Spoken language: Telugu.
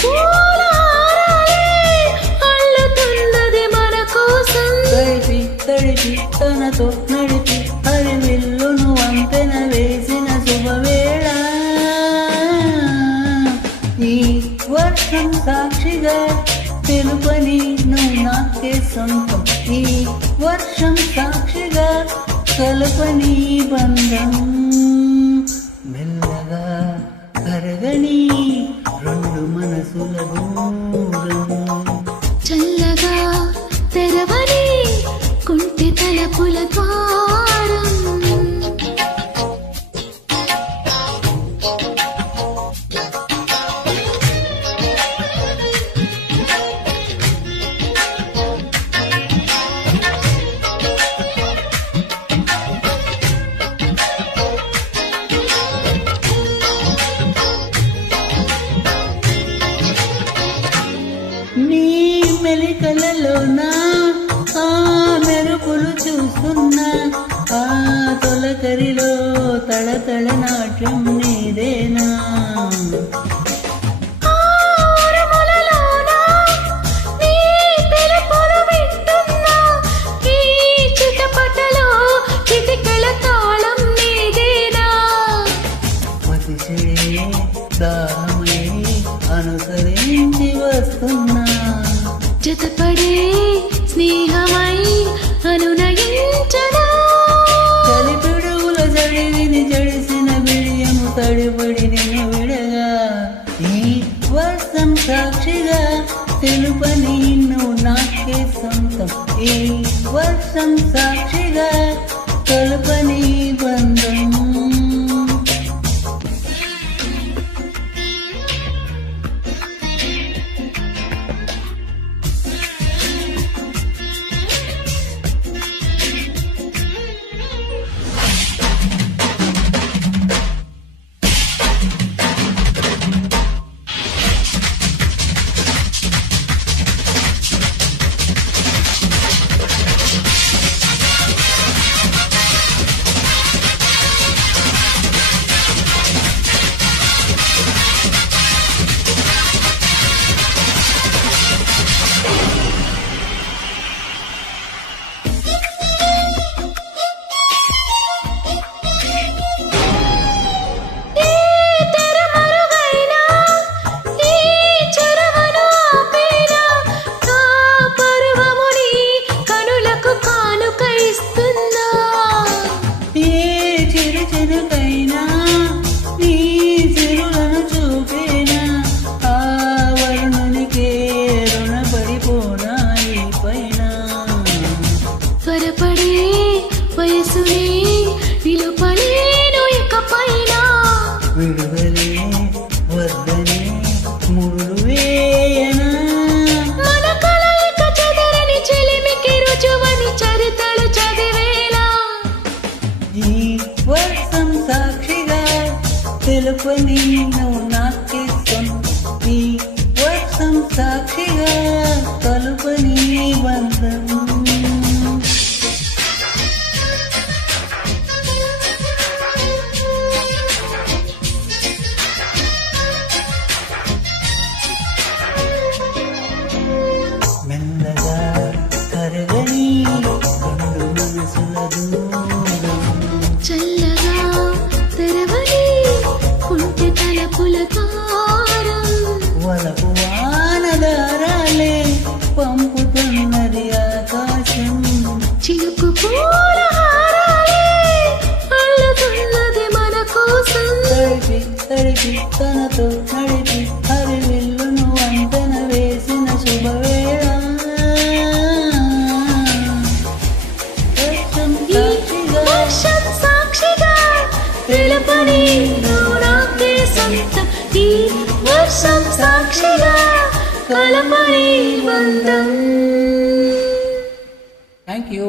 పూలారాలే అల్లుతున్నది మన కోసం తడిపి తడిపి తనతో నడిపి హరివిల్లును వంతెన వేసిన శుభవేళ ఈ వర్షం సాక్షిగా తెలుపని నువ్వు నాకే సొంతం ఈ వర్షం సాక్షిగా కలపని బంధం మెల్లగా కరగని రెండు మనసుల దూరం చల్లగా తెరవని కుంటి తలపుల ద్వారం నీ మెలికలలోనా ఆ మెరుపులు చూస్తున్నా ఆ తొలకరిలో తళతళ నాట్యం నీదేనా దాహమై అనుసరించి వస్తున్నా జతపడే స్నేహమై అనునయించనా కలిపిడుగుల జడివిని జడిసిన బిడియము తడిపడి నిన్ను విడగా ఈ వర్షం సాక్షిగా తెలుపని నువ్వు నాకే సొంతం ఈ వర్షం సాక్షిగా కలుపని బంధం త్వరపడే వయసునే నిలుపలేను ఇకపైన విడుదలే వద్దనే ముడులు వేయనా మన కలయిక చెదరని చెలిమికి రుజువని చరితలు చదివేలా ఈ వర్షం సాక్షిగా తెలుపని నువ్వు నాకే సొంతం ఈ వర్షం సాక్షిగా కలుపని బంధం మెల్లగా కరగని రెండు మనసుల దూరం చల్లగా తెరవని కుంటి తలపుల ద్వారం వలపు వానదారాలే పంపుతున్నది ఆకాశం చిలుకు పూలహారాలే అల్లుతున్నది మన కోసం తడిపి తడిపి తనతో నడిపి హరివిల్లును వంతెన వేసిన శుభవేళ వర్షం సాక్షిగా తెలుపని నువ్వు నాకే సొంతం ఈ వర్షం సాక్షిగా కలపని బంధం థ్యాంక్ యూ.